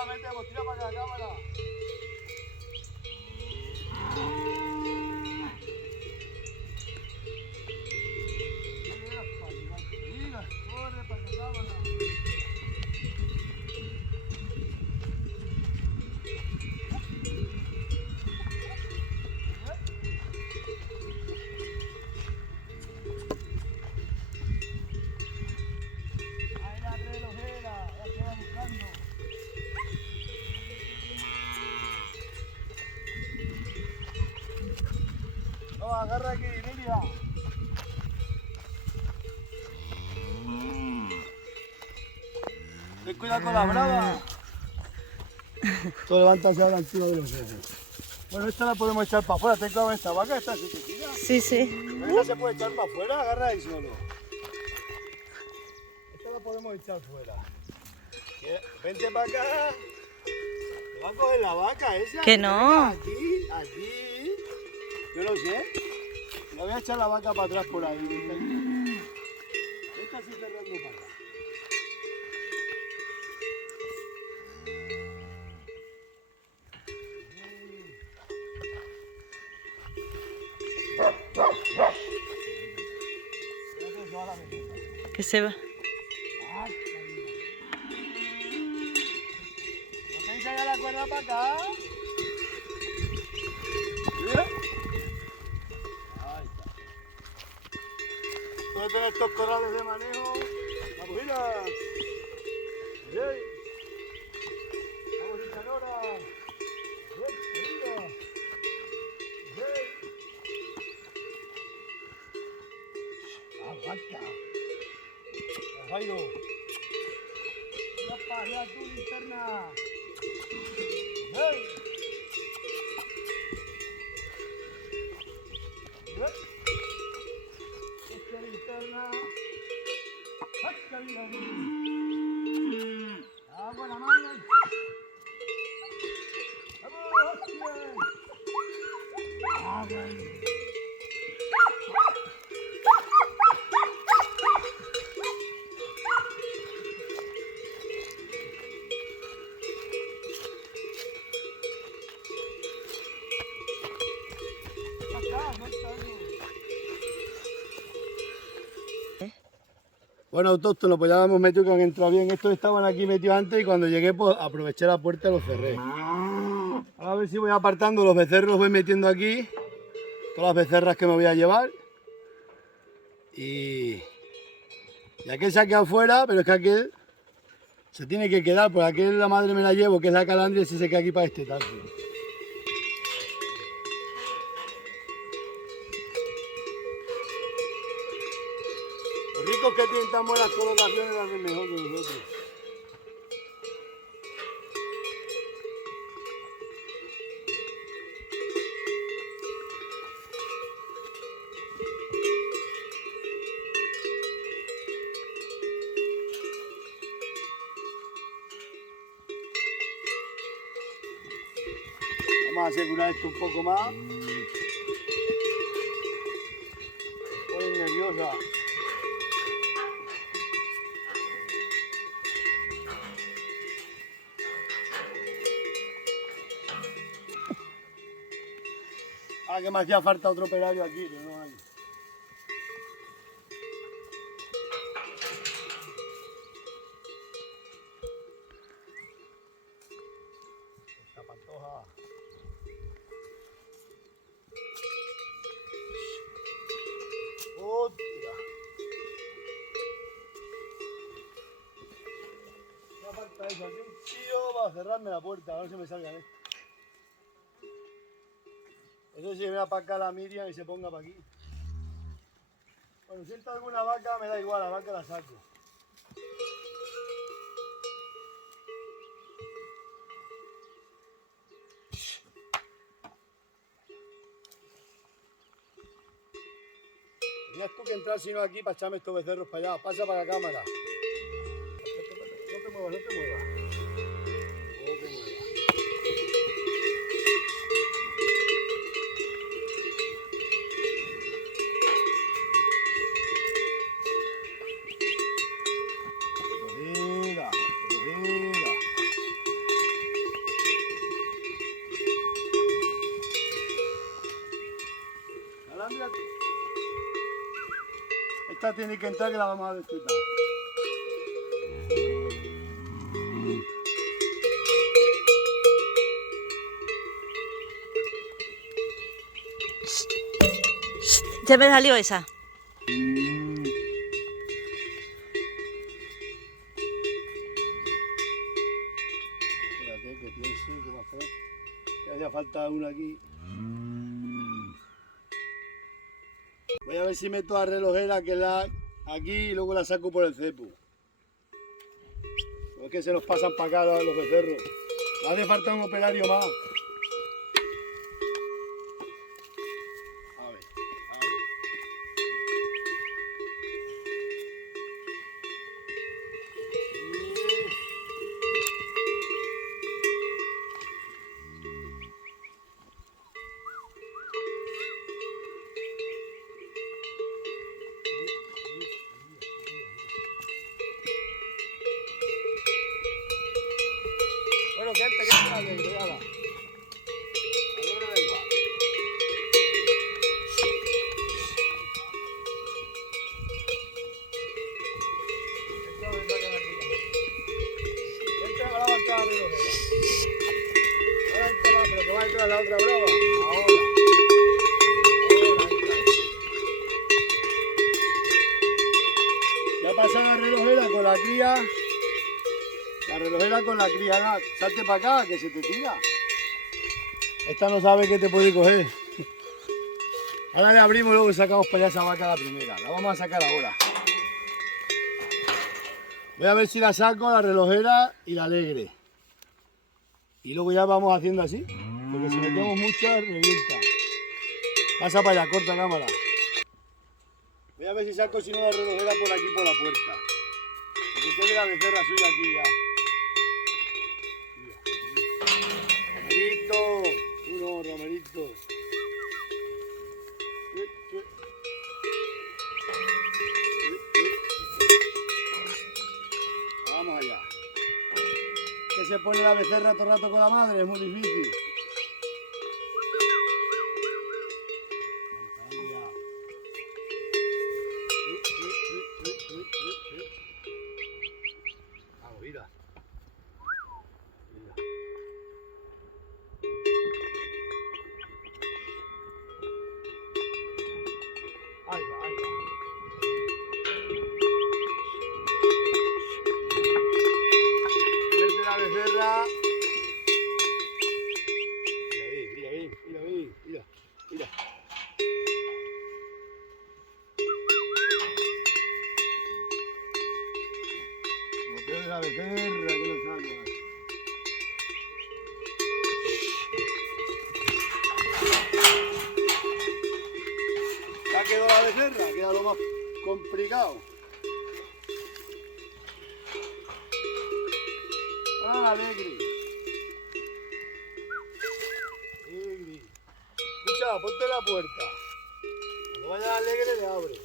la metemos, tira para acá, cámara. Mira, corre para acá, cámara. Ahí la relojera, ya se va buscando. No, agarra aquí, Lilia. Ten cuidado con la brava. Tú levantas ahora encima de los ojos. Bueno, esta la podemos echar para afuera. Ten cuidado con esta vaca, esta sí que tira. Sí, sí. Esta se puede echar para afuera, agarra ahí solo. Esta la podemos echar fuera. Vente para acá. Te va a coger la vaca esa. Que no. Aquí, aquí. Yo lo sé. Le voy a echar la vaca para atrás por ahí. Esta sí cerrando para acá. Que se va. ¿No te echa ya la cuerda para acá? Mira. Ahí está. Puedes tener estos corrales de manejo. Vamos, mira. Bien. Vamos, Isadora. Bien, mira. Bien. Aguanta. Jairo. Mira para allá tu linterna. Bien. Bien. Esta linterna. ¡Saca bien! ¡Agua en la mano! ¡Vamos, hostia! ¡Agua! Bueno, autóctono, pues ya hemos metido que han entrado bien. Estos estaban aquí metidos antes y cuando llegué pues aproveché la puerta y los cerré. Ahora a ver si voy apartando los becerros, los voy metiendo aquí. Todas las becerras que me voy a llevar. Y aquel se ha quedado fuera, pero es que aquel se tiene que quedar, porque aquel la madre me la llevo, que es la calandria, y se queda aquí para este tal. Los ricos que tienen tan buenas colocaciones las hacen mejor que nosotros. Vamos a asegurar esto un poco más. Estoy nerviosa. Ah, que me hacía falta otro operario aquí, pero no hay. Esta pantoja. ¡Hostia! Me falta eso, aquí un tío va a cerrarme la puerta, a ver si me salgan esto. Eso sí, viene para acá la Miriam y se ponga para aquí. Cuando sienta alguna vaca me da igual, la vaca la saco. Tenías tú que entrar si no aquí para echarme estos becerros para allá. Pasa para la cámara. No te muevas, no te muevas. No te muevas. Mira, mira. becerra tiene que entrar, que la vamos a disfrutar. Ya me salió esa. Espérate, que piense cómo hacer. Que haya falta una aquí. Voy a ver si meto la relojera que la aquí y luego la saco por el cepo. Es que se nos pasan para acá los becerros. Hace falta un operario más. A ver. Bueno, que la alegre, ya la. Alegre da igual. Esto me saca la tira. Ahora va a entrar la relojera. Ahora entra la, pero que va a entrar la otra brava. Ahora entra. Ya pasa la relojera con la cría. La relojera con la cría, salte para acá, que se te tira. Esta no sabe que te puede coger. Ahora le abrimos y luego sacamos para allá esa vaca la primera. La vamos a sacar ahora. Voy a ver si la saco, la relojera y la alegre. Y luego ya vamos haciendo así. Porque si metemos muchas, revienta. Pasa para allá, corta cámara. Voy a ver si saco, si no, la relojera por aquí, por la puerta. Porque tiene la becerra suya aquí ya. Romerito, uno, Romerito. Vamos allá. Que se pone la becerra todo el rato con la madre, es muy difícil. Vamos, mira. Ahí va, ahí va. Vete la becerra. Mira. No te la becerra, que no salga. Ya quedó la becerra, queda lo más complicado. Ah, alegre. Escucha, ponte la puerta. Cuando vaya alegre le abre.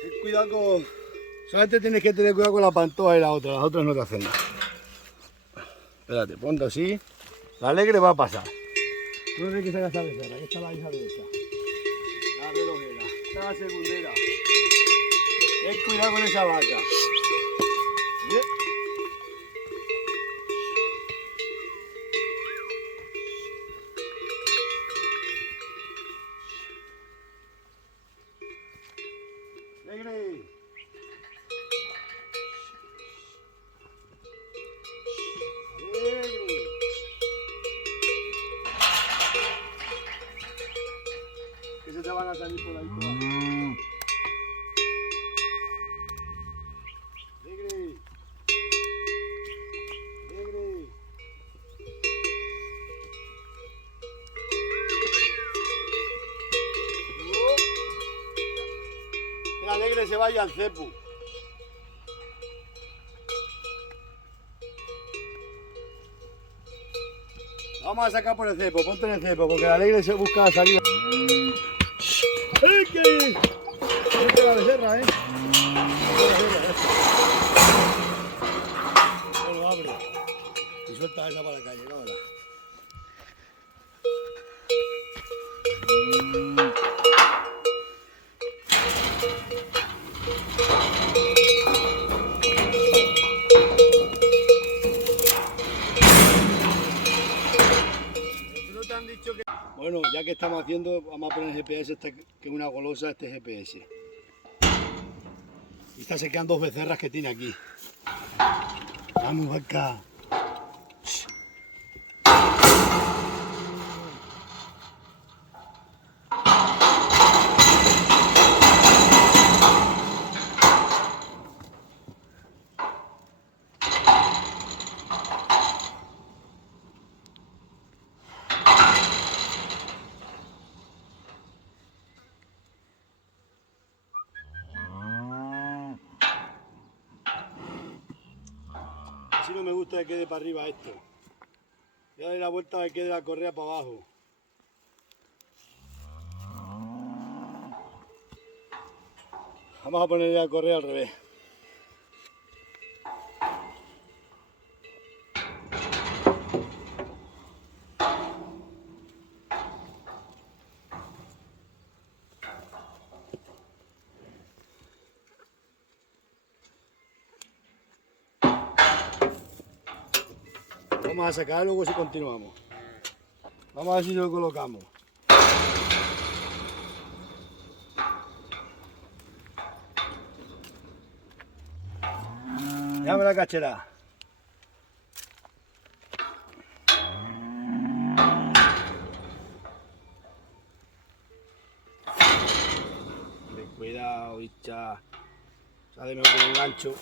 Ten cuidado con... Solamente tienes que tener cuidado con la pantoja y las otras no te hacen nada. Espérate, ponte así. La alegre va a pasar. No sé qué saca esta becerra, que está la hija de esa. La relojera, está la segundera. Ten cuidado con esa vaca. Bien. Alegre. Que se te van a salir por ahí todas. Alegre. Que la alegre se vaya al cepo. Vamos a sacar por el cepo, ponte en el cepo, porque la alegre se busca la salida. ¡Eh, que! Ponte la becerra, ¿eh? Bueno, abre. Y suelta esa para la calle, cámara. ya que estamos haciendo, vamos a poner el GPS, que es una golosa este GPS. Y estas se quedan 2 becerras que tiene aquí. Vamos, vaca. Así no me gusta que quede para arriba esto. Voy a darle la vuelta a que quede la correa para abajo. Vamos a ponerle la correa al revés. Vamos a sacar luego si continuamos. Vamos a ver si lo colocamos. Dame la cachera. Cuidado, bicha. Sáleme con el gancho.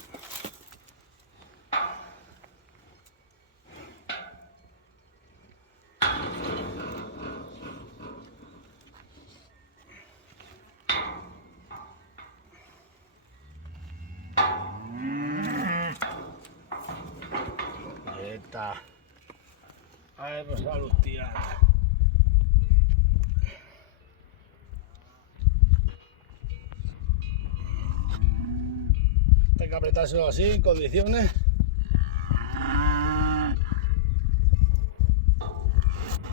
Ahí está. A ver, pues salud, tía. Hay que apretárselo así, en condiciones.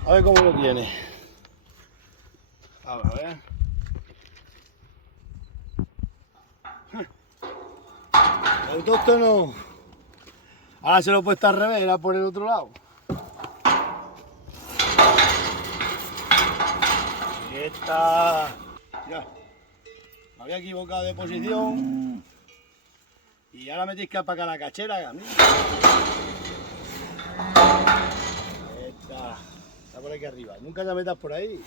A ver cómo lo tiene. A ver. Autóctono. Ahora se lo he puesto al revés, era por el otro lado. Ahí está. Ya. Me había equivocado de posición. Y ahora me tienes que apagar la cachera, amigo. Ahí está. Está por aquí arriba. Nunca te metas por ahí.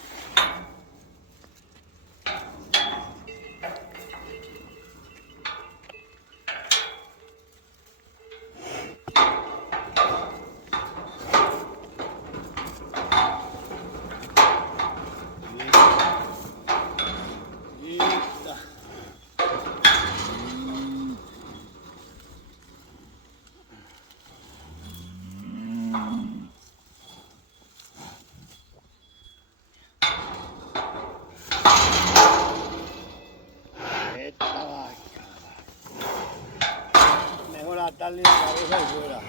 Mejor atarle la cabeza y fuera.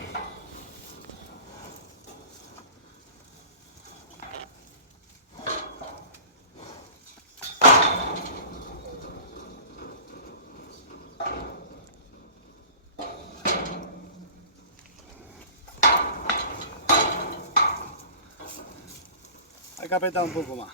Hay que apretar un poco más.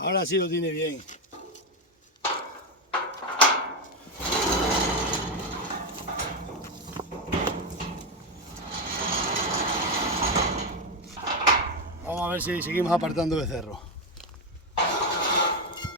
Ahora sí lo tiene bien. Vamos a ver si seguimos apartando becerros.